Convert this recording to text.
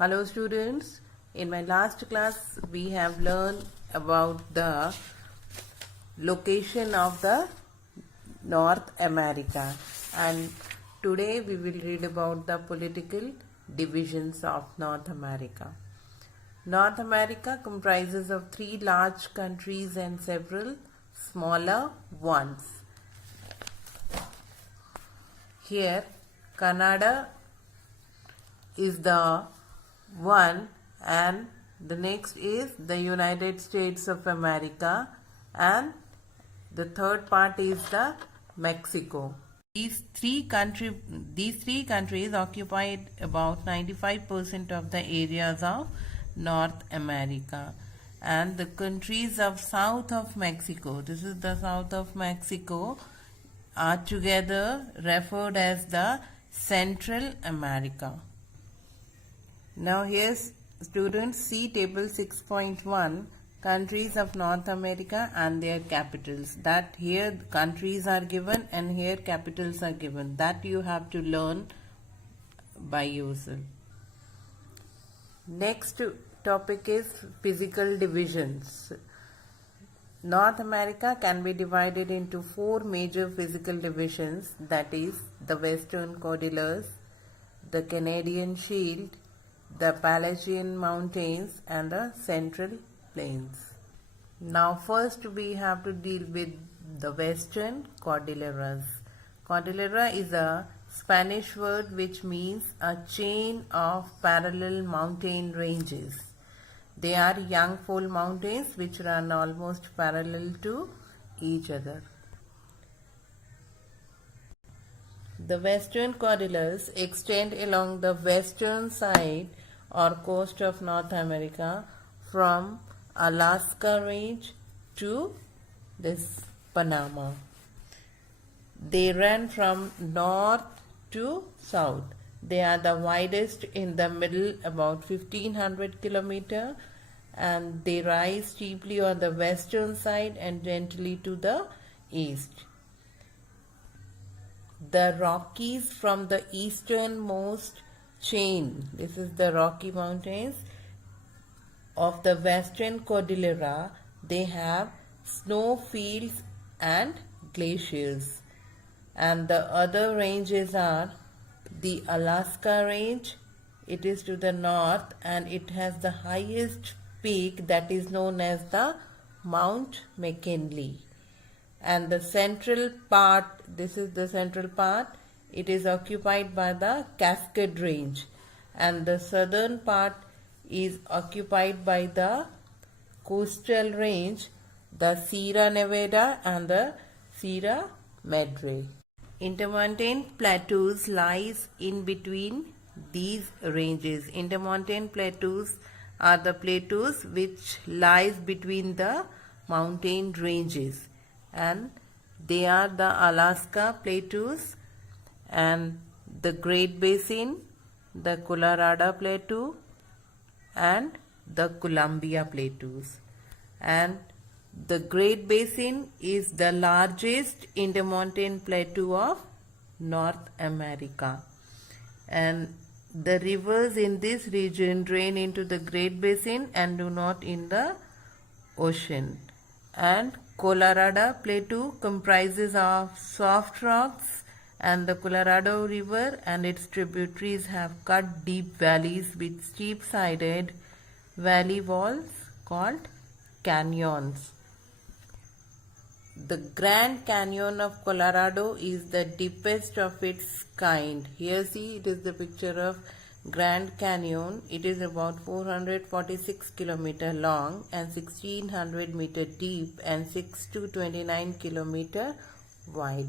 Hello students, in my last class we have learned about the location of the North America, and today we will read about the political divisions of North America. North America comprises of 3 large countries and several smaller ones. Here Canada is the one, and the next is the United States of America, and the third part is the Mexico. These three countries occupied about 95% of the areas of North America, and the countries of south of Mexico, this is the south of Mexico, are together referred as the Central America. Now here's students, see table 6.1, countries of North America and their capitals. That here countries are given and here capitals are given. That you have to learn by yourself. Next topic is physical divisions. North America can be divided into 4 major physical divisions, that is the Western Cordilleras, the Canadian Shield, the Appalachian Mountains, and the Central Plains. Now first we have to deal with the Western Cordilleras. Cordillera is a Spanish word which means a chain of parallel mountain ranges. They are young fold mountains which run almost parallel to each other. The Western Cordilleras extend along the western side or coast of North America from Alaska Range to this Panama. They run from north to south. They are the widest in the middle, about 1500 kilometers, and they rise steeply on the western side and gently to the east. The Rockies from the easternmost chain, this is the Rocky Mountains of the Western Cordillera, they have snow fields and glaciers. And the other ranges are the Alaska Range, it is to the north and it has the highest peak that is known as the Mount McKinley. And the central part, this is the central part, it is occupied by the Cascade Range, and the southern part is occupied by the coastal range, the Sierra Nevada and the Sierra Madre. Intermontane plateaus lies in between these ranges. Intermontane plateaus are the plateaus which lies between the mountain ranges, and they are the Alaska Plateaus and the Great Basin, the Colorado Plateau and the Columbia Plateaus. And the Great Basin is the largest intermontane plateau of North America, and the rivers in this region drain into the Great Basin and do not in the ocean. And Colorado Plateau comprises of soft rocks, and the Colorado River and its tributaries have cut deep valleys with steep-sided valley walls called canyons. The Grand Canyon of Colorado is the deepest of its kind. Here see, it is the picture of Grand Canyon. It is about 446 kilometers long and 1600 meters deep and 6 to 29 kilometers wide.